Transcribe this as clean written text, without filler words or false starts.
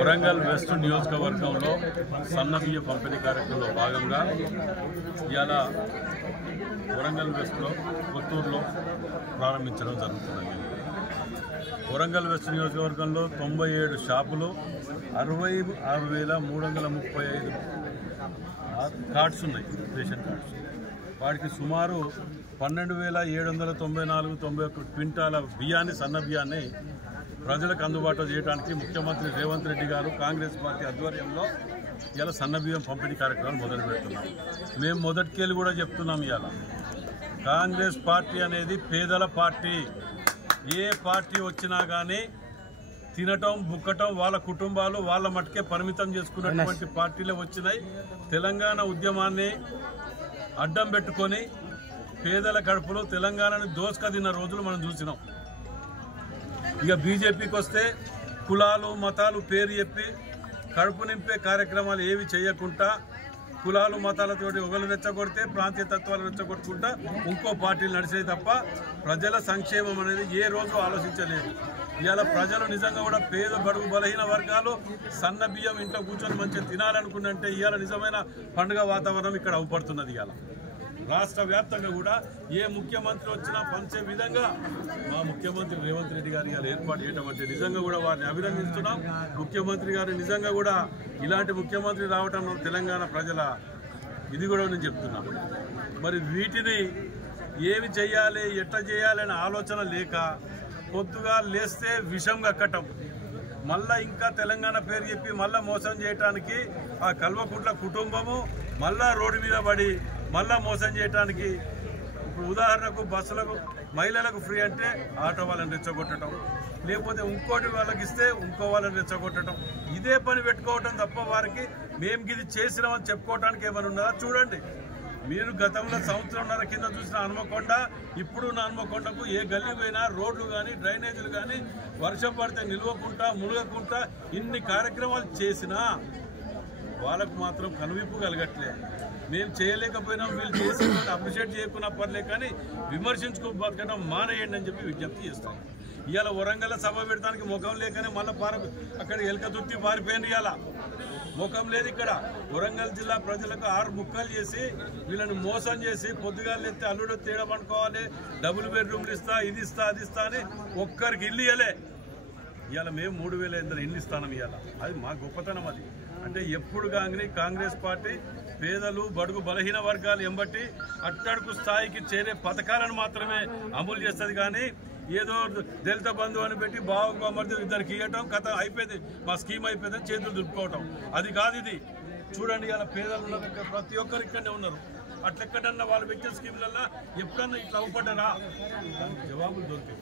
Warangal west నియోజకవర్గంలో సన్నబియ్య పంపిణీ కార్యక్రమంలో భాగంగా ఇవాళ వరంగల్ వెస్ట్లో కొత్తూరులో ప్రారంభించడం జరుగుతుంది. వరంగల్ వెస్ట్ నియోజకవర్గంలో 97 షాపులు 66,335 కార్డ్స్ ఉన్నాయి, రేషన్ కార్డ్స్. వాటికి సుమారు 12,794 క్వింటాల బియ్యాన్ని, సన్న బియ్యాన్ని ప్రజలకు అందుబాటులో చేయడానికి ముఖ్యమంత్రి రేవంత్ రెడ్డి గారు కాంగ్రెస్ పార్టీ ఆధ్వర్యంలో ఇలా సన్న బియ్యం పంపిణీ కార్యక్రమాలు మొదలు పెడుతున్నాం. మేము మొదటికెళ్ళి కూడా చెప్తున్నాం, ఇవాళ కాంగ్రెస్ పార్టీ అనేది పేదల పార్టీ. ఏ పార్టీ వచ్చినా కానీ తినటం, బుక్కటం వాళ్ళ కుటుంబాలు వాళ్ళ మట్టుకే పరిమితం చేసుకున్నటువంటి పార్టీలే వచ్చినాయి. తెలంగాణ ఉద్యమాన్ని అడ్డం పెట్టుకొని పేదల కడుపులో తెలంగాణని దోసుక తిన్న రోజులు మనం చూసినాం. ఇక బీజేపీకి వస్తే కులాలు మతాలు పేరు చెప్పి కడుపు నింపే కార్యక్రమాలు ఏవి చేయకుండా కులాలు మతాలతోటి ఒకరు రెచ్చగొడితే ప్రాంతీయ తత్వాలు రెచ్చగొట్టుకుంటా ఇంకో పార్టీలు నడిచేది తప్ప ప్రజల సంక్షేమం అనేది ఏ రోజు ఆలోచించలేదు. ఇవాళ ప్రజలు నిజంగా కూడా పేద బడుగు బలహీన వర్గాలు సన్న బియ్యం ఇంట్లో కూర్చొని మంచిగా తినాలనుకుంటే ఇవాళ నిజమైన పండుగ వాతావరణం ఇక్కడ అవపడుతున్నది. ఇవాళ రాష్ట్ర వ్యాప్తంగా కూడా ఏ ముఖ్యమంత్రి వచ్చినా పంచే విధంగా మా ముఖ్యమంత్రి రేవంత్ రెడ్డి గారు ఇవాళ ఏర్పాటు చేయడం అంటే నిజంగా కూడా వారిని అభినందిస్తున్నాం. ముఖ్యమంత్రి గారు నిజంగా కూడా ఇలాంటి ముఖ్యమంత్రి రావటం తెలంగాణ ప్రజల ఇది కూడా నేను చెప్తున్నాను. మరి వీటిని ఏమి చేయాలి, ఎట్లా చేయాలి అనే ఆలోచన లేక పొద్దుగా లేస్తే విషం కక్కటం, మళ్ళా ఇంకా తెలంగాణ పేరు చెప్పి మళ్ళా మోసం చేయటానికి ఆ కల్వకుంట్ల కుటుంబము మళ్ళా రోడ్డు మీద పడి మళ్ళా మోసం చేయటానికి. ఇప్పుడు ఉదాహరణకు బస్సులకు మహిళలకు ఫ్రీ అంటే ఆటో వాళ్ళని రెచ్చగొట్టడం, లేకపోతే ఇంకోటి వాళ్ళకి ఇస్తే ఇంకో వాళ్ళని రెచ్చగొట్టడం, ఇదే పని పెట్టుకోవటం తప్ప వారికి మేము ఇది చేసినామని చెప్పుకోవటానికి ఏమైనా ఉన్నదా? చూడండి, మీరు గతంలో సంవత్సరంన్నర కింద చూసిన హనుమకొండ, ఇప్పుడు హనుమకొండకు ఏ గల్లీ పోయినా రోడ్లు కానీ డ్రైనేజీలు కానీ వర్షం పడితే నిలవకుండా మునగకుండా ఇన్ని కార్యక్రమాలు చేసినా వాళ్ళకు మాత్రం కనువిప్పు కలగట్లే. మేము చేయలేకపోయినాం, వీళ్ళు చేసి అప్రిషియేట్ చేయకున్నా పర్లే కానీ విమర్శించుకో బతకడం మానేయండి అని చెప్పి విజ్ఞప్తి చేస్తాం. ఇవాళ వరంగల్ సభ పెడతానికి ముఖం లేకనే మళ్ళీ అక్కడ ఎలక దుత్తి పారిపోయింది. ఇవాళ ముఖం లేదు. ఇక్కడ వరంగల్ జిల్లా ప్రజలకు 6 ముక్కలు చేసి వీళ్ళని మోసం చేసి పొద్దుగాలు ఎత్తే అల్లుడు తేడా పనుకోవాలి, డబుల్ బెడ్రూమ్లు ఇస్తా, ఇది ఇస్తా, అది ఇస్తా అని ఒక్కరికి ఇల్లు ఇవ్వలే. ఇవాళ మేము 3,500 ఇల్లు ఇస్తాం. ఇవాళ అది మా గొప్పతనం. అది అంటే ఎప్పుడు కానీ కాంగ్రెస్ పార్టీ పేదలు బడుగు బలహీన వర్గాలు ఎంబట్టి అట్టడుగు స్థాయికి చేరే పథకాలను మాత్రమే అమలు చేస్తుంది. కానీ ఏదో దళిత బంధు అని పెట్టి బావకు అమర్ది ఇద్దరికి ఇవ్వటం, కథ అయిపోయింది, మా స్కీమ్ అయిపోయిందని చేతులు దులుపుకోవటం, అది కాదు. ఇది చూడండి, ఇలా పేదలు ఉన్నారు, ప్రతి ఒక్కరు ఇక్కడనే ఉన్నారు. అట్లెక్కడన్నా వాళ్ళు పెట్టిన స్కీమ్లల్లో ఎప్పుడన్నా ఇట్లా అవ్వబడ్డారా? జవాబులు దొరికాయి.